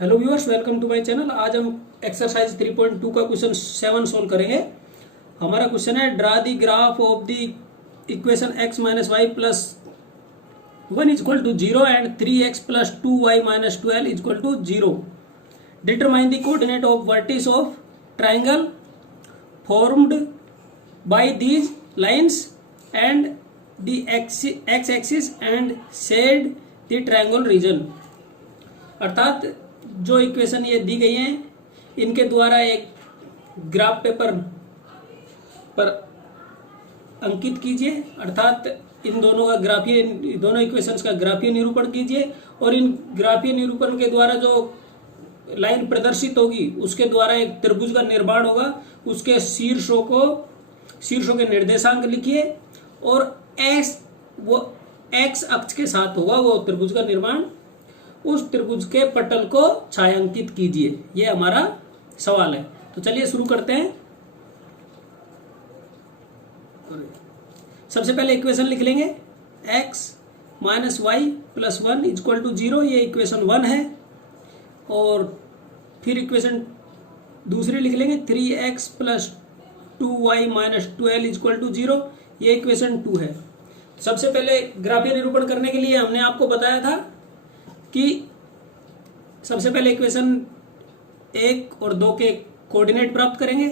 Hello viewers, welcome to my channel. आज हम exercise 3.2 का क्वेश्चन 7 सोल्व करेंगे। हमारा क्वेश्चन है draw the graph of the equation x minus y plus 1 equal to 0 and 3x plus 2y minus 12 equal to 0। Determine the coordinate of vertices of triangle formed by these lines and the x axis and shade the triangle region. अर्थात जो equation ये दी गई हैं इनके द्वारा एक graph paper पर अंकित कीजिए, अर्थात इन दोनों का ग्राफीय दोनों इक्वेशंस का ग्राफीय निरूपण कीजिए और इन ग्राफीय निरूपण के द्वारा जो लाइन प्रदर्शित होगी उसके द्वारा एक त्रिभुज का निर्माण होगा। उसके शीर्षों के निर्देशांक लिखिए और एक्स अक्ष के साथ होगा वो त्रिभुज का निर्माण। उस त्रिभुज के पटल को छायांकित कीजिए, ये हमारा सवाल है। तो चलिए शुरू करते हैं। सबसे पहले इक्वेशन लिख लेंगे x minus y plus 1 equal to 0, ये इक्वेशन 1 है। और फिर इक्वेशन दूसरी लिख लेंगे 3x plus 2y minus 12 equal to 0, ये इक्वेशन 2 है। सबसे पहले ग्राफीय निरूपण करने के लिए हमने आपको बताया था कि सबसे पहले इक्वेशन 1 और 2 के कोऑर्डिनेट प्राप्त करेंगे।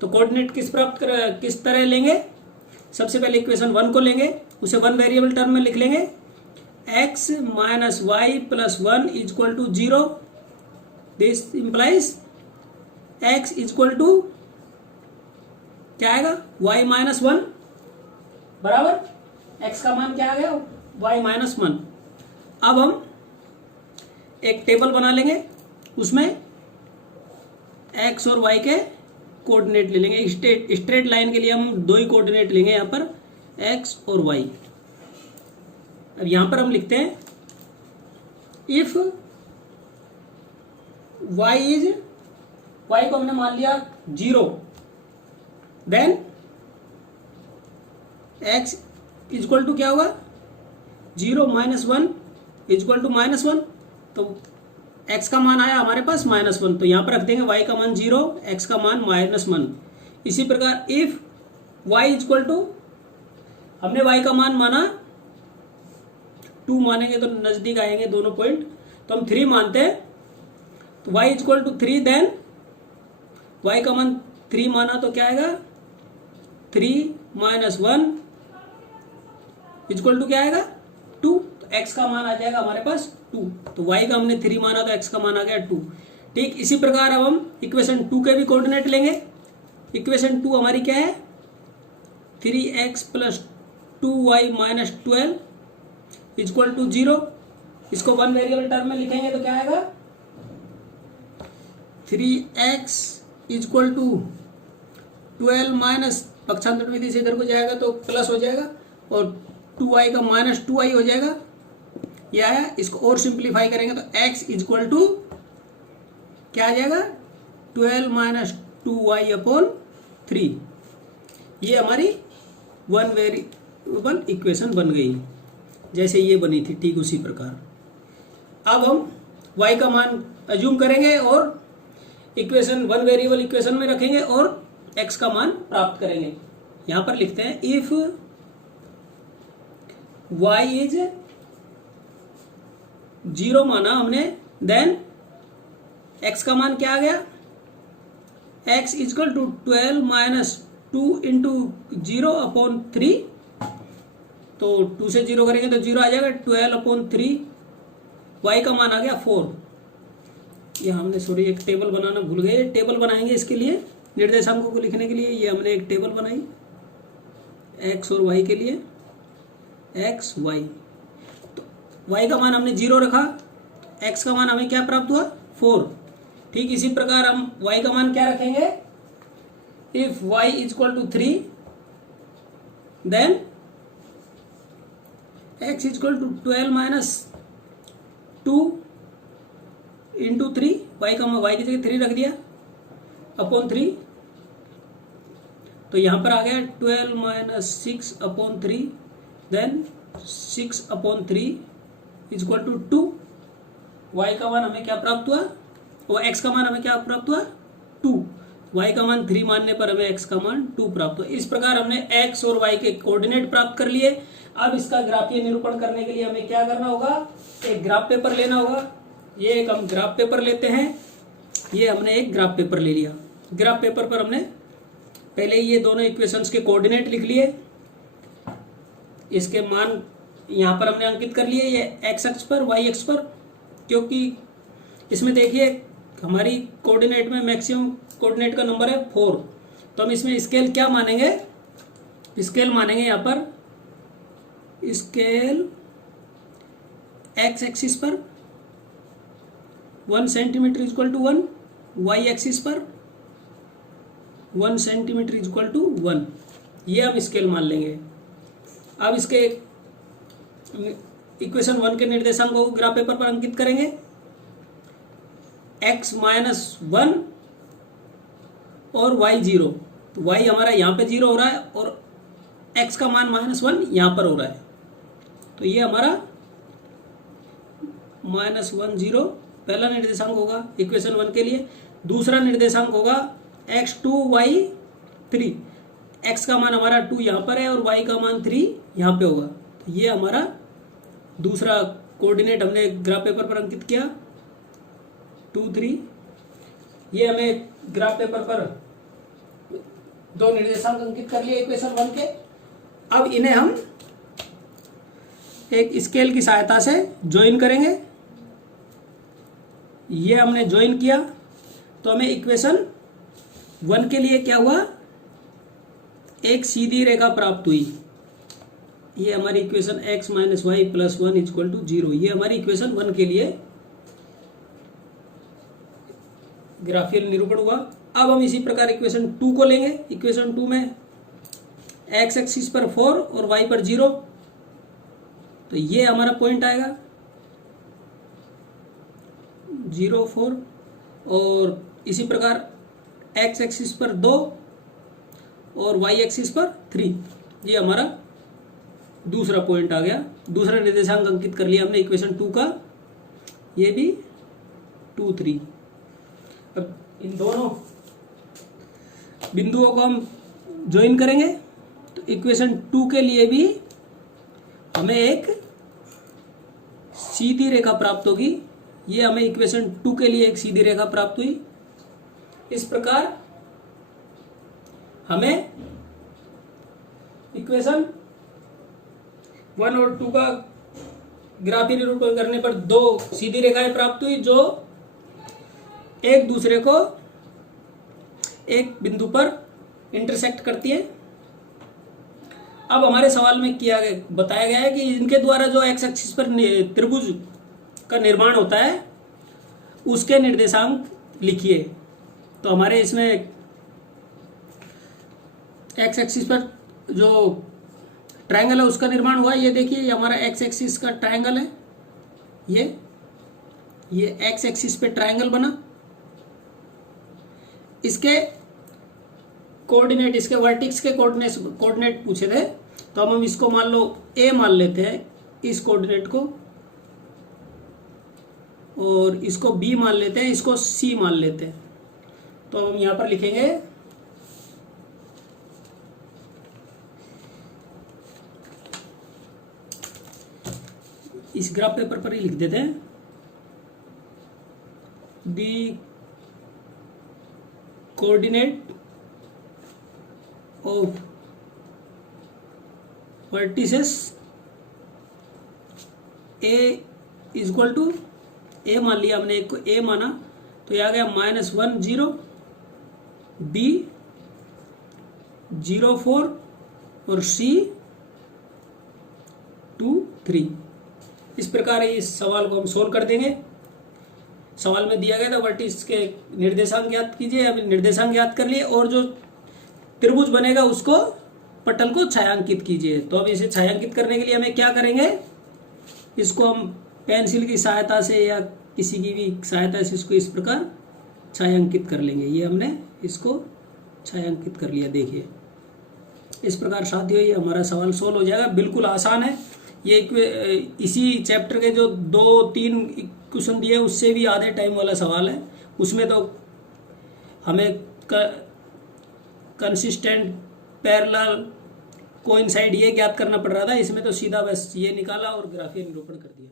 तो कोऑर्डिनेट किस तरह लेंगे? सबसे पहले इक्वेशन 1 को लेंगे, उसे 1 वेरिएबल टर्म में लिख लेंगे x minus y plus 1 equal to 0। This implies x equal to क्या आएगा? y माइनस 1 बराबर x का मान क्या आ गया? y minus 1। अब हम एक टेबल बना लेंगे, उसमें x और y के कोऑर्डिनेट ले लेंगे। स्ट्रेट लाइन के लिए हम दो ही कोऑर्डिनेट लेंगे यहाँ पर, x और y। अब यहाँ पर हम लिखते हैं इफ y को हमने मान लिया 0, देन x इक्वल टू क्या होगा? 0 माइनस 1 इक्वल टू माइनस 1। तो x का मान आया हमारे पास माइनस 1, तो यहां पर रख देंगे y का मान 0, x का मान माइनस 1। इसी प्रकार इफ y इक्वल टू, हमने y का मान माना 2 मानेंगे तो नजदीक आएंगे दोनों पॉइंट, तो हम 3 मानते हैं। तो y equal to 3, then y का मान 3 माना तो क्या आएगा? 3 माइनस 1 इक्वल टू क्या आएगा? 2। तो x का मान आ जाएगा हमारे पास 2। तो y का हमने 3 माना तो x का मान आ गया 2। ठीक इसी प्रकार अब हम इक्वेशन 2 के भी कोऑर्डिनेट लेंगे। इक्वेशन 2 हमारी क्या है? 3x plus 2y minus 12 equal to 0। इसको 1 वेरिएबल टर्म में लिखेंगे तो क्या आएगा? 3x इक्वल टू 12 माइनस पक्षांतर विधि से इधर को जाएगा तो प्लस हो जाएगा और 2y का माइनस 2y हो जाएगा। यह आया। इसको और सिंप्लीफाई करेंगे तो x इक्वल टू क्या आ जाएगा? 12 माइनस 2y अपॉन 3। ये हमारी 1 वेरिएबल इक्वेशन बन गई, जैसे ये बनी थी ठीक उसी प्रकार। अब हम y का मान अज्यूम करेंगे और इक्वेशन 1 वेरिएबल इक्वेशन में रखेंगे और x का मान प्राप्त करेंगे। यहां पर लिखते हैं इफ y इज 0 माना हमने, देन x का मान क्या आ गया? x equal to 12 minus 2 into 0 upon 3। तो 2 से 0 करेंगे तो 0 आ जाएगा, 12 अपॉन 3। y का मान आ गया 4। ये हमने सॉरी एक टेबल बनाना भूल गए, टेबल बनाएंगे इसके लिए निर्देशांकों को लिखने के लिए। ये हमने एक टेबल बनाई x और y के लिए, x y। तो y का मान हमने 0 रखा, x का मान हमें क्या प्राप्त हुआ? 4। ठीक इसी प्रकार हम y का मान क्या रखेंगे? If y equal to 3, then x equal to 12 minus 2 into 3। y की जगह 3 रख दिया अपॉन 3। तो यहां पर आ गया 12 minus 6 upon 3, then 6 upon 3 equal to 2। y का मान हमें क्या प्राप्त हुआ, वो x का मान हमें क्या प्राप्त हुआ 2, y का मान 3 मानने पर हमें x का मान 2 प्राप्त हुआ। इस प्रकार हमने x और y के कोऑर्डिनेट प्राप्त कर लिए। अब इसका ग्राफीय निरूपण करने के लिए हमें क्या करना होगा, एक ग्राफ पेपर लेना होगा। ये एक हम ग्राफ पेपर लेते हैं, ये हमने एक ग्राफ पेपर ले लिया। ग्राफ पेपर पर हमने पहले ये दोनों इक्वेशंस के कोऑर्डिनेट लिख लिए, इसके मान यहाँ पर हमने अंकित कर लिए, ये x अक्ष पर y अक्ष पर, क्योंकि इसमें देखिए हमारी कोऑर्डिनेट में मैक्सिमम कोऑर्डिनेट का नंबर है 4, तो हम इसमें स्केल क्या मानेंगे, स्केल मानेंगे यहाँ पर स्केल x एक्सिस पर 1 centimetre equal to 1, y axis पर 1 सेंटीमीटर इक्वल टू 1, ये हम स्केल मान लेंगे। अब इसके इक्वेशन 1 के निर्देशांक को ग्राफ पेपर पर अंकित करेंगे, x माइनस 1 और y 0, तो y हमारा यहाँ पे 0 हो रहा है और x का मान -1 यहाँ पर हो रहा है, तो ये हमारा -1 0 पहला निर्देशांक होगा इक्वेशन 1 के लिए। दूसरा निर्देशांक होगा x2 y 3, x का मान हमारा 2 यहाँ पर है और y का मान 3 यहाँ पे होगा, तो ये हमारा दूसरा कोऑर्डिनेट हमने ग्राफ पेपर पर अंकित किया 2 3। ये हमें ग्राफ पेपर पर दो निर्देशांक अंकित कर लिए इक्वेशन 1 के। अब इन्हें हम एक स्केल की सहायता से ज्वाइन करेंगे। ये हमने ज्वाइन किया तो हमें इक्वेशन 1 के लिए क्या हुआ, एक सीधी रेखा प्राप्त हुई। ये हमारी equation x minus y plus 1 equal to 0, ये हमारी इक्वेशन 1 के लिए ग्राफियल निरूपण हुआ। अब हम इसी प्रकार इक्वेशन 2 को लेंगे। इक्वेशन 2 में x एक्सिस पर 4 और y पर 0, तो ये हमारा पॉइंट आएगा 0 4, और इसी प्रकार x एक्सिस पर 2 और y एक्सिस पर 3, ये हमारा दूसरा पॉइंट आ गया। दूसरा निर्देशांक अंकित कर लिया हमने इक्वेशन 2 का, ये भी 2 3। अब इन दोनों बिंदुओं को हम ज्वाइन करेंगे तो इक्वेशन 2 के लिए भी हमें एक सीधी रेखा प्राप्त होगी। ये हमें इक्वेशन 2 के लिए एक सीधी रेखा प्राप्त हुई। इस प्रकार हमें इक्वेशन 1 और 2 का ग्राफीय निरूपण करने पर दो सीधी रेखाएं प्राप्त हुई जो एक दूसरे को एक बिंदु पर इंटरसेक्ट करती है। अब हमारे सवाल में बताया गया है कि इनके द्वारा जो एक्स एक्सिस पर त्रिभुज का निर्माण होता है उसके निर्देशांक लिखिए। तो हमारे इसमें एक्स एक्सिस पर जो ट्रायंगल है उसका निर्माण हुआ। ये देखिए, ये हमारा एक्स एक्सिस का ट्रायंगल है। ये एक्स एक्सिस पे ट्रायंगल बना। इसके कोऑर्डिनेट, इसके वर्टिक्स के कोऑर्डिनेट पूछे थे, तो हम इसको मान लो ए मान लेते हैं, इस कोऑर्डिनेट को, और इसको बी मान लेते हैं, इसको सी मान लेते हैं। तो हम यहां पर लिखेंगे इस ग्राफ पेपर पर ही लिख देते हैं, the coordinate of vertices a equal to a मान लिया हमने, एक को ए माना, तो ये आ गया -1 0, बी 0 4 और सी 2 3। इस प्रकार इस सवाल को हम सोल्व कर देंगे। सवाल में दिया गया था वर्टिस के निर्देशांक ज्ञात कीजिए। अब निर्देशांक ज्ञात कर लिए और जो त्रिभुज बनेगा उसको, पटल को छायांकित कीजिए। तो अब इसे छायांकित करने के लिए हमें क्या करेंगे, इसको हम पेंसिल की सहायता से या किसी की भी सहायता से इसको इस प्रकार छायांकित कर लेंगे। ये हमने इसको छायांकित कर लिया। देखिए इस प्रकार साथियों ये हमारा सवाल सोल्व हो जाएगा। बिल्कुल आसान है। ये इसी चैप्टर के जो 2 3 क्वेश्चन दिया है उससे भी आधे टाइम वाला सवाल है, उसमें तो हमें कंसिस्टेंट, पैरेलल, कोइंसाइड ये ज्ञात करना पड़ रहा था, इसमें तो सीधा बस ये निकाला और ग्राफीय निरूपण कर दिया।